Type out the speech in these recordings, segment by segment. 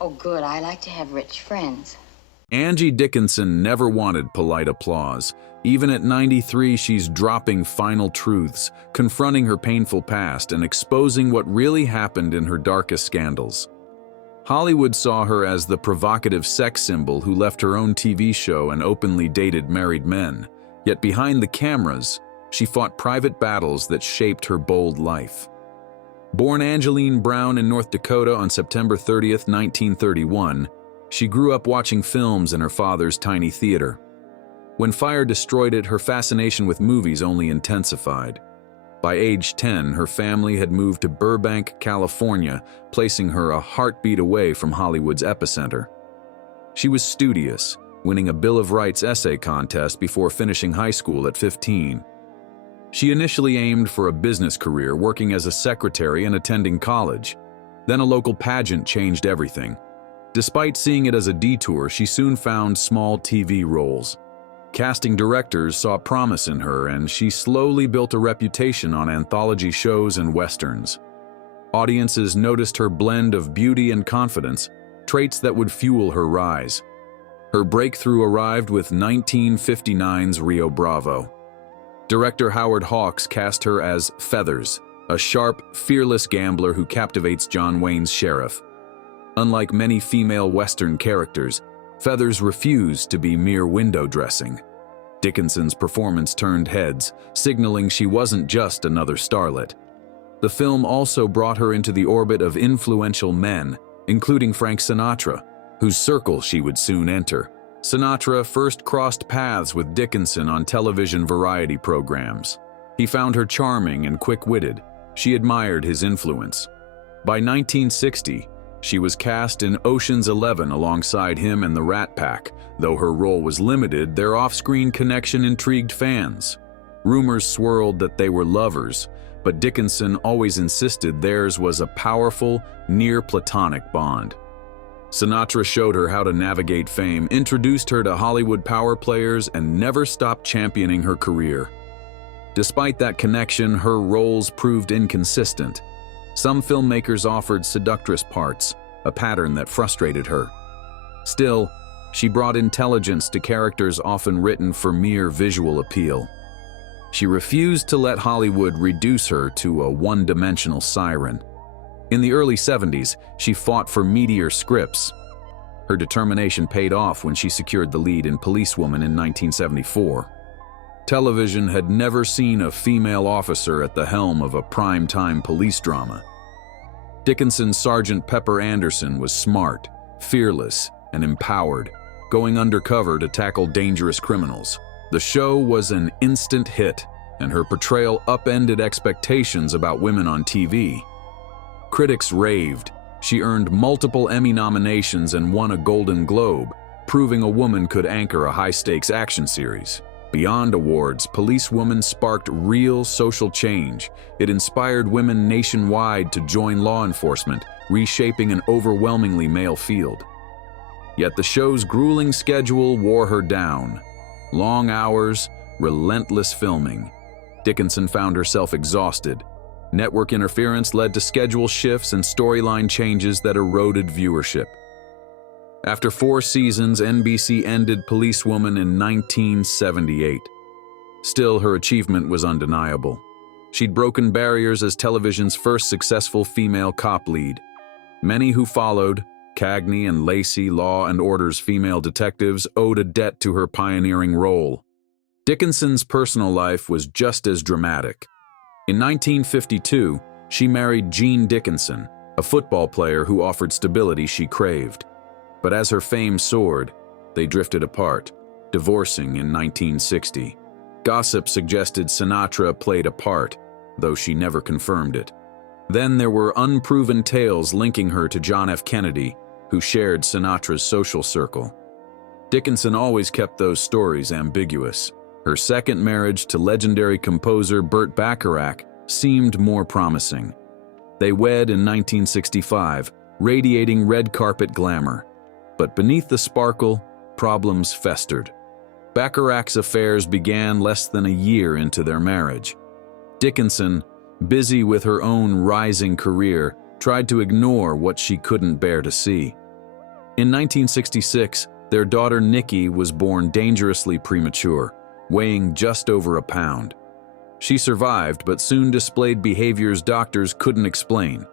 Oh, good. I like to have rich friends. Angie Dickinson never wanted polite applause. Even at 93, she's dropping final truths, confronting her painful past and exposing what really happened in her darkest scandals. Hollywood saw her as the provocative sex symbol who left her own TV show and openly dated married men. Yet behind the cameras, she fought private battles that shaped her bold life. Born Angeline Brown in North Dakota on September 30th, 1931, she grew up watching films in her father's tiny theater. When fire destroyed it, her fascination with movies only intensified. By age 10, her family had moved to Burbank, California, placing her a heartbeat away from Hollywood's epicenter. She was studious, winning a Bill of Rights essay contest before finishing high school at 15. She initially aimed for a business career, working as a secretary and attending college. Then a local pageant changed everything. Despite seeing it as a detour, she soon found small TV roles. Casting directors saw promise in her, and she slowly built a reputation on anthology shows and westerns. Audiences noticed her blend of beauty and confidence, traits that would fuel her rise. Her breakthrough arrived with 1959's Rio Bravo. Director Howard Hawks cast her as Feathers, a sharp, fearless gambler who captivates John Wayne's sheriff. Unlike many female Western characters, Feathers refused to be mere window dressing. Dickinson's performance turned heads, signaling she wasn't just another starlet. The film also brought her into the orbit of influential men, including Frank Sinatra, whose circle she would soon enter. Sinatra first crossed paths with Dickinson on television variety programs. He found her charming and quick-witted. She admired his influence. By 1960, she was cast in Ocean's 11 alongside him and the Rat Pack. Though her role was limited, their off-screen connection intrigued fans. Rumors swirled that they were lovers, but Dickinson always insisted theirs was a powerful, near-platonic bond. Sinatra showed her how to navigate fame, introduced her to Hollywood power players, and never stopped championing her career. Despite that connection, her roles proved inconsistent. Some filmmakers offered seductress parts, a pattern that frustrated her. Still, she brought intelligence to characters often written for mere visual appeal. She refused to let Hollywood reduce her to a one-dimensional siren. In the early 70s, she fought for meatier scripts. Her determination paid off when she secured the lead in Policewoman in 1974. Television had never seen a female officer at the helm of a prime-time police drama. Dickinson's Sergeant Pepper Anderson was smart, fearless, and empowered, going undercover to tackle dangerous criminals. The show was an instant hit, and her portrayal upended expectations about women on TV. Critics raved. She earned multiple Emmy nominations and won a Golden Globe, proving a woman could anchor a high-stakes action series. Beyond awards, Policewoman sparked real social change. It inspired women nationwide to join law enforcement, reshaping an overwhelmingly male field. Yet the show's grueling schedule wore her down. Long hours, relentless filming. Dickinson found herself exhausted. Network interference led to schedule shifts and storyline changes that eroded viewership. After 4 seasons, NBC ended Policewoman in 1978. Still, her achievement was undeniable. She'd broken barriers as television's first successful female cop lead. Many who followed, Cagney and Lacey, Law and Order's female detectives, owed a debt to her pioneering role. Dickinson's personal life was just as dramatic. In 1952, she married Gene Dickinson, a football player who offered stability she craved. But as her fame soared, they drifted apart, divorcing in 1960. Gossip suggested Sinatra played a part, though she never confirmed it. Then there were unproven tales linking her to John F. Kennedy, who shared Sinatra's social circle. Dickinson always kept those stories ambiguous. Her second marriage to legendary composer Burt Bacharach seemed more promising. They wed in 1965, radiating red carpet glamour. But beneath the sparkle, problems festered. Bacharach's affairs began less than a year into their marriage. Dickinson, busy with her own rising career, tried to ignore what she couldn't bear to see. In 1966, their daughter Nikki was born dangerously premature, weighing just over a pound. She survived, but soon displayed behaviors doctors couldn't explain.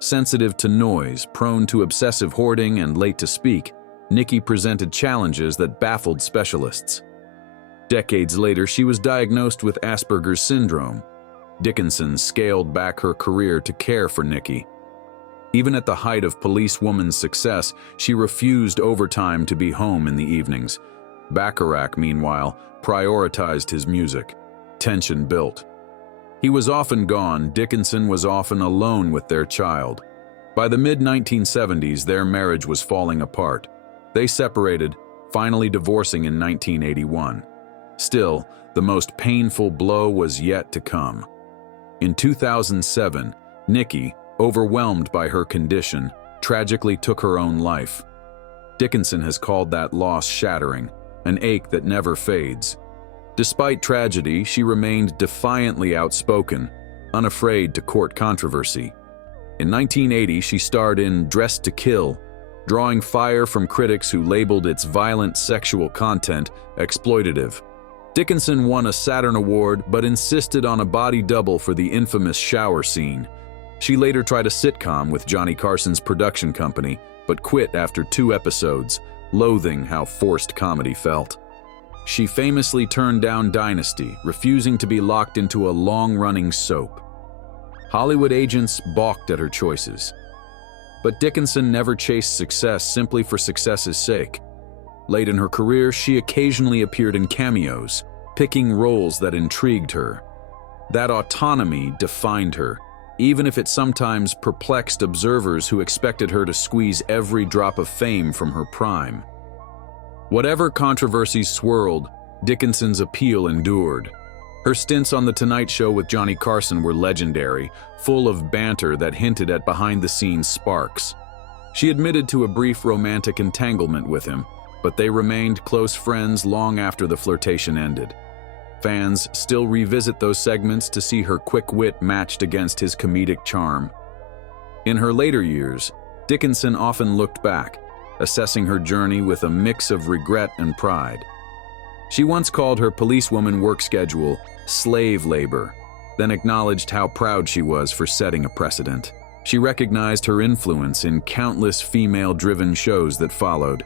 Sensitive to noise, prone to obsessive hoarding, and late to speak, Nikki presented challenges that baffled specialists. Decades later, she was diagnosed with Asperger's syndrome. Dickinson scaled back her career to care for Nikki. Even at the height of Policewoman's success, she refused overtime to be home in the evenings. Bacharach, meanwhile, prioritized his music. Tension built. He was often gone. Dickinson was often alone with their child. By the mid-1970s, their marriage was falling apart. They separated, finally divorcing in 1981. Still, the most painful blow was yet to come. In 2007, Nikki, overwhelmed by her condition, tragically took her own life. Dickinson has called that loss shattering, an ache that never fades. Despite tragedy, she remained defiantly outspoken, unafraid to court controversy. In 1980, she starred in Dressed to Kill, drawing fire from critics who labeled its violent sexual content exploitative. Dickinson won a Saturn Award but insisted on a body double for the infamous shower scene. She later tried a sitcom with Johnny Carson's production company, but quit after 2 episodes, loathing how forced comedy felt. She famously turned down Dynasty, refusing to be locked into a long-running soap. Hollywood agents balked at her choices. But Dickinson never chased success simply for success's sake. Late in her career, she occasionally appeared in cameos, picking roles that intrigued her. That autonomy defined her, even if it sometimes perplexed observers who expected her to squeeze every drop of fame from her prime. Whatever controversies swirled, Dickinson's appeal endured. Her stints on The Tonight Show with Johnny Carson were legendary, full of banter that hinted at behind-the-scenes sparks. She admitted to a brief romantic entanglement with him, but they remained close friends long after the flirtation ended. Fans still revisit those segments to see her quick wit matched against his comedic charm. In her later years, Dickinson often looked back, assessing her journey with a mix of regret and pride. She once called her policewoman work schedule slave labor, then acknowledged how proud she was for setting a precedent. She recognized her influence in countless female-driven shows that followed.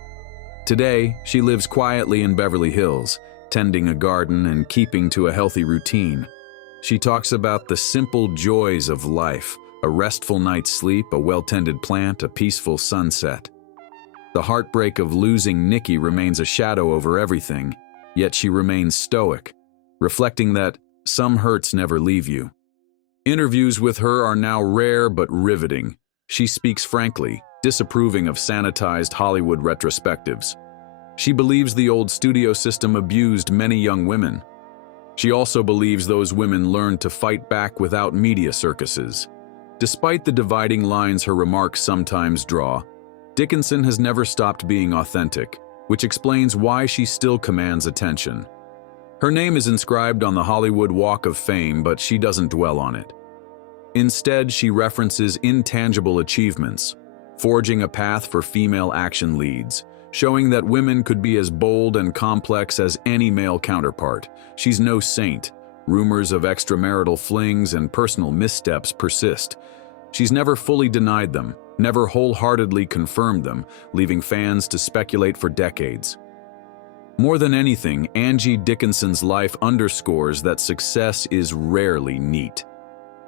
Today, she lives quietly in Beverly Hills, tending a garden and keeping to a healthy routine. She talks about the simple joys of life, a restful night's sleep, a well-tended plant, a peaceful sunset. The heartbreak of losing Nikki remains a shadow over everything, yet she remains stoic, reflecting that some hurts never leave you. Interviews with her are now rare but riveting. She speaks frankly, disapproving of sanitized Hollywood retrospectives. She believes the old studio system abused many young women. She also believes those women learned to fight back without media circuses. Despite the dividing lines her remarks sometimes draw, Dickinson has never stopped being authentic, which explains why she still commands attention. Her name is inscribed on the Hollywood Walk of Fame, but she doesn't dwell on it. Instead, she references intangible achievements, forging a path for female action leads, showing that women could be as bold and complex as any male counterpart. She's no saint. Rumors of extramarital flings and personal missteps persist. She's never fully denied them, never wholeheartedly confirmed them, leaving fans to speculate for decades. More than anything, Angie Dickinson's life underscores that success is rarely neat.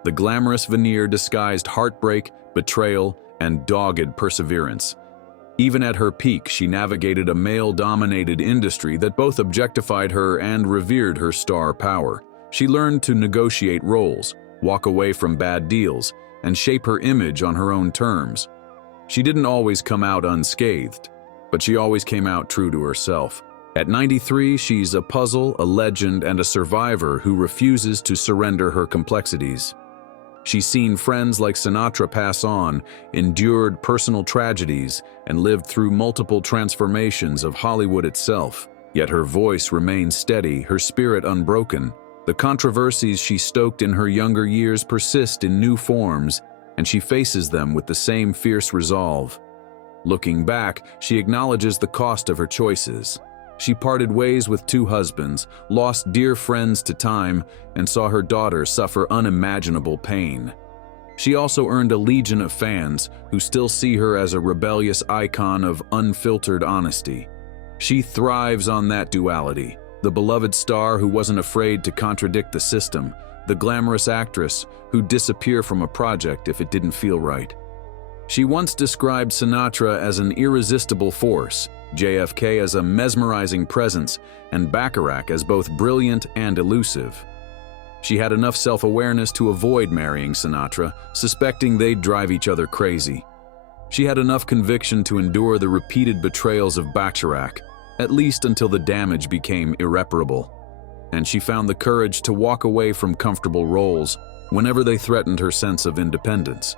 The glamorous veneer disguised heartbreak, betrayal, and dogged perseverance. Even at her peak, she navigated a male-dominated industry that both objectified her and revered her star power. She learned to negotiate roles, walk away from bad deals, and shape her image on her own terms. She didn't always come out unscathed, but she always came out true to herself. At 93, she's a puzzle, a legend, and a survivor who refuses to surrender her complexities. She's seen friends like Sinatra pass on, endured personal tragedies, and lived through multiple transformations of Hollywood itself. Yet her voice remains steady, her spirit unbroken. The controversies she stoked in her younger years persist in new forms, and she faces them with the same fierce resolve. Looking back, she acknowledges the cost of her choices. She parted ways with 2 husbands, lost dear friends to time, and saw her daughter suffer unimaginable pain. She also earned a legion of fans who still see her as a rebellious icon of unfiltered honesty. She thrives on that duality, the beloved star who wasn't afraid to contradict the system, the glamorous actress who'd disappear from a project if it didn't feel right. She once described Sinatra as an irresistible force, JFK as a mesmerizing presence, and Bacharach as both brilliant and elusive. She had enough self-awareness to avoid marrying Sinatra, suspecting they'd drive each other crazy. She had enough conviction to endure the repeated betrayals of Bacharach, at least until the damage became irreparable. And she found the courage to walk away from comfortable roles whenever they threatened her sense of independence.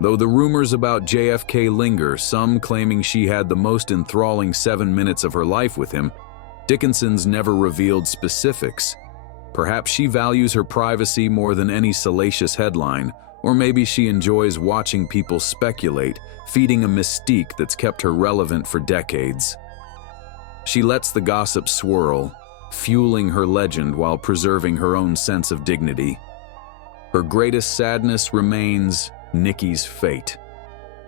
Though the rumors about JFK linger, some claiming she had the most enthralling 7 minutes of her life with him, Dickinson's never revealed specifics. Perhaps she values her privacy more than any salacious headline, or maybe she enjoys watching people speculate, feeding a mystique that's kept her relevant for decades. She lets the gossip swirl, fueling her legend while preserving her own sense of dignity. Her greatest sadness remains Nikki's fate.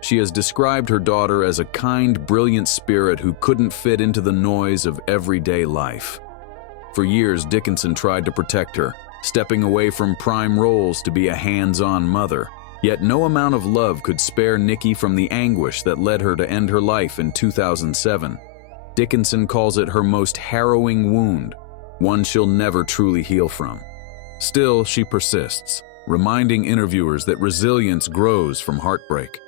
She has described her daughter as a kind, brilliant spirit who couldn't fit into the noise of everyday life. For years, Dickinson tried to protect her, stepping away from prime roles to be a hands-on mother. Yet no amount of love could spare Nikki from the anguish that led her to end her life in 2007. Dickinson calls it her most harrowing wound, one she'll never truly heal from. Still, she persists, reminding interviewers that resilience grows from heartbreak.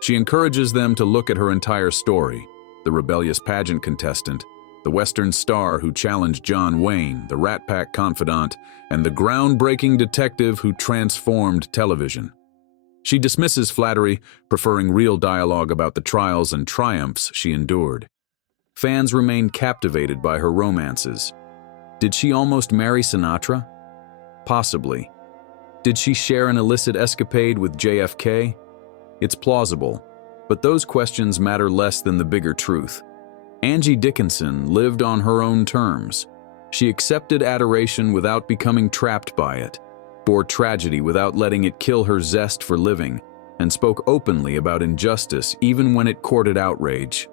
She encourages them to look at her entire story: the rebellious pageant contestant, the Western star who challenged John Wayne, the Rat Pack confidant, and the groundbreaking detective who transformed television. She dismisses flattery, preferring real dialogue about the trials and triumphs she endured. Fans remain captivated by her romances. Did she almost marry Sinatra? Possibly. Did she share an illicit escapade with JFK? It's plausible, but those questions matter less than the bigger truth. Angie Dickinson lived on her own terms. She accepted adoration without becoming trapped by it, bore tragedy without letting it kill her zest for living, and spoke openly about injustice even when it courted outrage.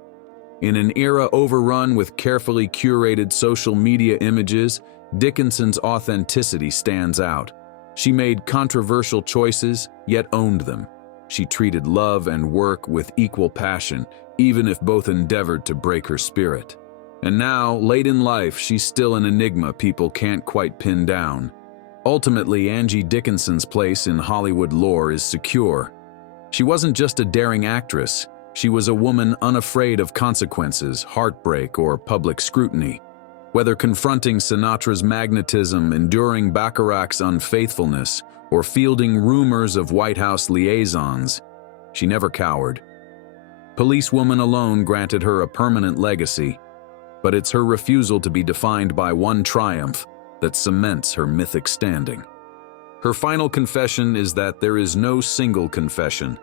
In an era overrun with carefully curated social media images, Dickinson's authenticity stands out. She made controversial choices, yet owned them. She treated love and work with equal passion, even if both endeavored to break her spirit. And now, late in life, she's still an enigma people can't quite pin down. Ultimately, Angie Dickinson's place in Hollywood lore is secure. She wasn't just a daring actress, she was a woman unafraid of consequences, heartbreak, or public scrutiny. Whether confronting Sinatra's magnetism, enduring Bacharach's unfaithfulness, or fielding rumors of White House liaisons, she never cowered. Policewoman alone granted her a permanent legacy, but it's her refusal to be defined by one triumph that cements her mythic standing. Her final confession is that there is no single confession.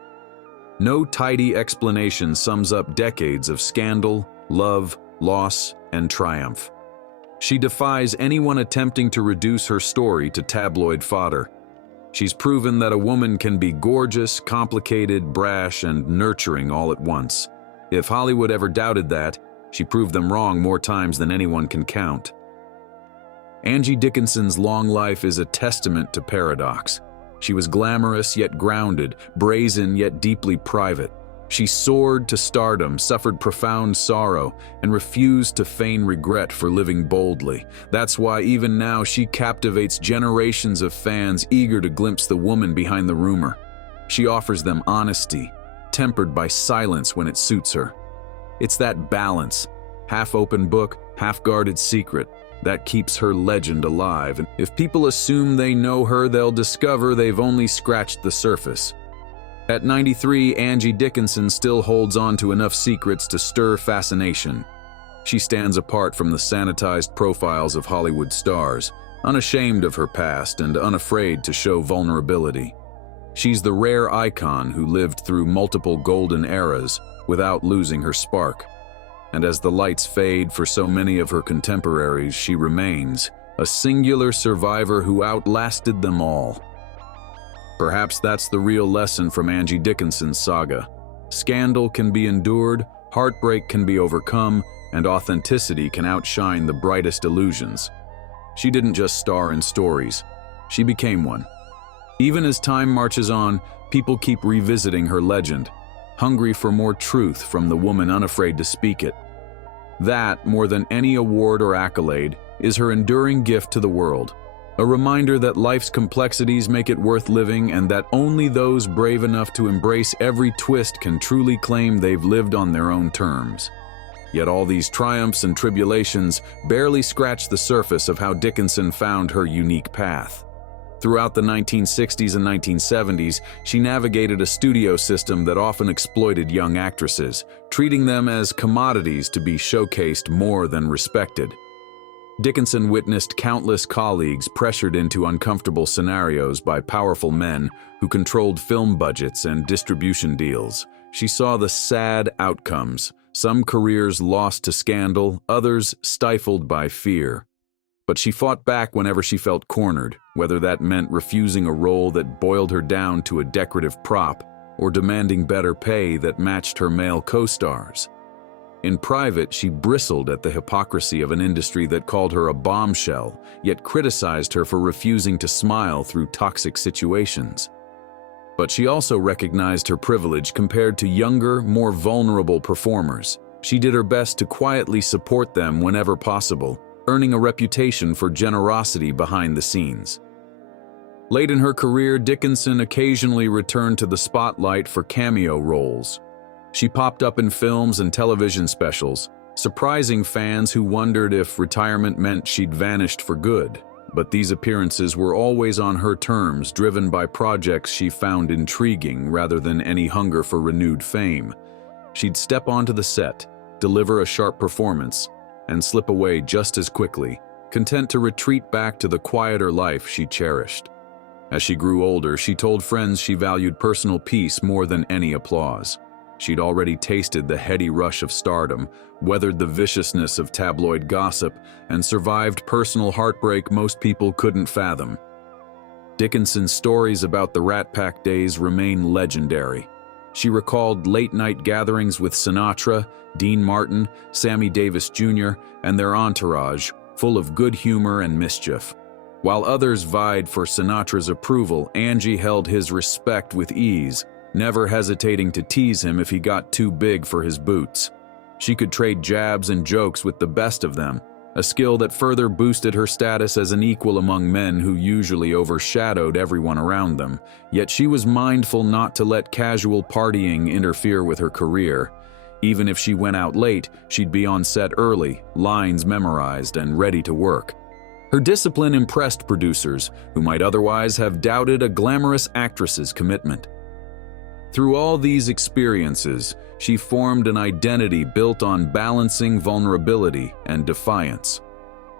No tidy explanation sums up decades of scandal, love, loss, and triumph. She defies anyone attempting to reduce her story to tabloid fodder. She's proven that a woman can be gorgeous, complicated, brash, and nurturing all at once. If Hollywood ever doubted that, she proved them wrong more times than anyone can count. Angie Dickinson's long life is a testament to paradox. She was glamorous yet grounded, brazen yet deeply private. She soared to stardom, suffered profound sorrow, and refused to feign regret for living boldly. That's why even now she captivates generations of fans eager to glimpse the woman behind the rumor. She offers them honesty, tempered by silence when it suits her. It's that balance, half-open book, half-guarded secret, that keeps her legend alive. And if people assume they know her, they'll discover they've only scratched the surface. At 93, Angie Dickinson still holds on to enough secrets to stir fascination. She stands apart from the sanitized profiles of Hollywood stars, unashamed of her past and unafraid to show vulnerability. She's the rare icon who lived through multiple golden eras, without losing her spark. And as the lights fade for so many of her contemporaries, she remains a singular survivor who outlasted them all. Perhaps that's the real lesson from Angie Dickinson's saga. Scandal can be endured, heartbreak can be overcome, and authenticity can outshine the brightest illusions. She didn't just star in stories, she became one. Even as time marches on, people keep revisiting her legend, hungry for more truth from the woman unafraid to speak it. That, more than any award or accolade, is her enduring gift to the world. A reminder that life's complexities make it worth living and that only those brave enough to embrace every twist can truly claim they've lived on their own terms. Yet all these triumphs and tribulations barely scratch the surface of how Dickinson found her unique path. Throughout the 1960s and 1970s, she navigated a studio system that often exploited young actresses, treating them as commodities to be showcased more than respected. Dickinson witnessed countless colleagues pressured into uncomfortable scenarios by powerful men who controlled film budgets and distribution deals. She saw the sad outcomes, some careers lost to scandal, others stifled by fear. But she fought back whenever she felt cornered, whether that meant refusing a role that boiled her down to a decorative prop or demanding better pay that matched her male co-stars. In private, she bristled at the hypocrisy of an industry that called her a bombshell, yet criticized her for refusing to smile through toxic situations. But she also recognized her privilege compared to younger, more vulnerable performers. She did her best to quietly support them whenever possible, earning a reputation for generosity behind the scenes. Late in her career, Dickinson occasionally returned to the spotlight for cameo roles. She popped up in films and television specials, surprising fans who wondered if retirement meant she'd vanished for good. But these appearances were always on her terms, driven by projects she found intriguing rather than any hunger for renewed fame. She'd step onto the set, deliver a sharp performance, and slip away just as quickly, content to retreat back to the quieter life she cherished. As she grew older, she told friends she valued personal peace more than any applause. She'd already tasted the heady rush of stardom, weathered the viciousness of tabloid gossip, and survived personal heartbreak most people couldn't fathom. Dickinson's stories about the Rat Pack days remain legendary. She recalled late-night gatherings with Sinatra, Dean Martin, Sammy Davis Jr., and their entourage, full of good humor and mischief. While others vied for Sinatra's approval, Angie held his respect with ease, never hesitating to tease him if he got too big for his boots. She could trade jabs and jokes with the best of them, a skill that further boosted her status as an equal among men who usually overshadowed everyone around them. Yet she was mindful not to let casual partying interfere with her career. Even if she went out late, she'd be on set early, lines memorized, and ready to work. Her discipline impressed producers, who might otherwise have doubted a glamorous actress's commitment. Through all these experiences, she formed an identity built on balancing vulnerability and defiance.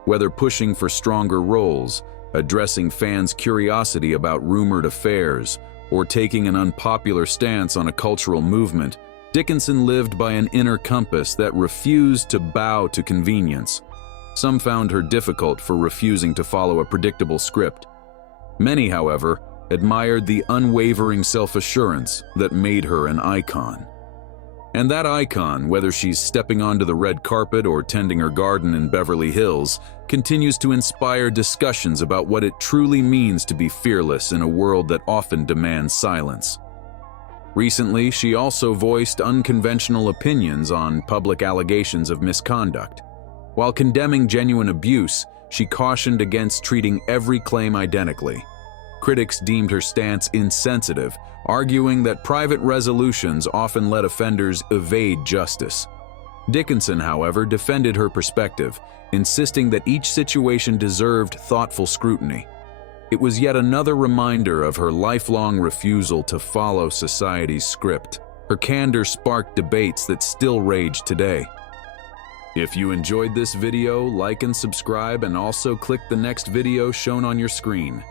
Whether pushing for stronger roles, addressing fans' curiosity about rumored affairs, or taking an unpopular stance on a cultural movement, Dickinson lived by an inner compass that refused to bow to convenience. Some found her difficult for refusing to follow a predictable script. Many, however, admired the unwavering self-assurance that made her an icon. And that icon, whether she's stepping onto the red carpet or tending her garden in Beverly Hills, continues to inspire discussions about what it truly means to be fearless in a world that often demands silence. Recently, she also voiced unconventional opinions on public allegations of misconduct. While condemning genuine abuse, she cautioned against treating every claim identically. Critics deemed her stance insensitive, arguing that private resolutions often let offenders evade justice. Dickinson, however, defended her perspective, insisting that each situation deserved thoughtful scrutiny. It was yet another reminder of her lifelong refusal to follow society's script. Her candor sparked debates that still rage today. If you enjoyed this video, like and subscribe, and also click the next video shown on your screen.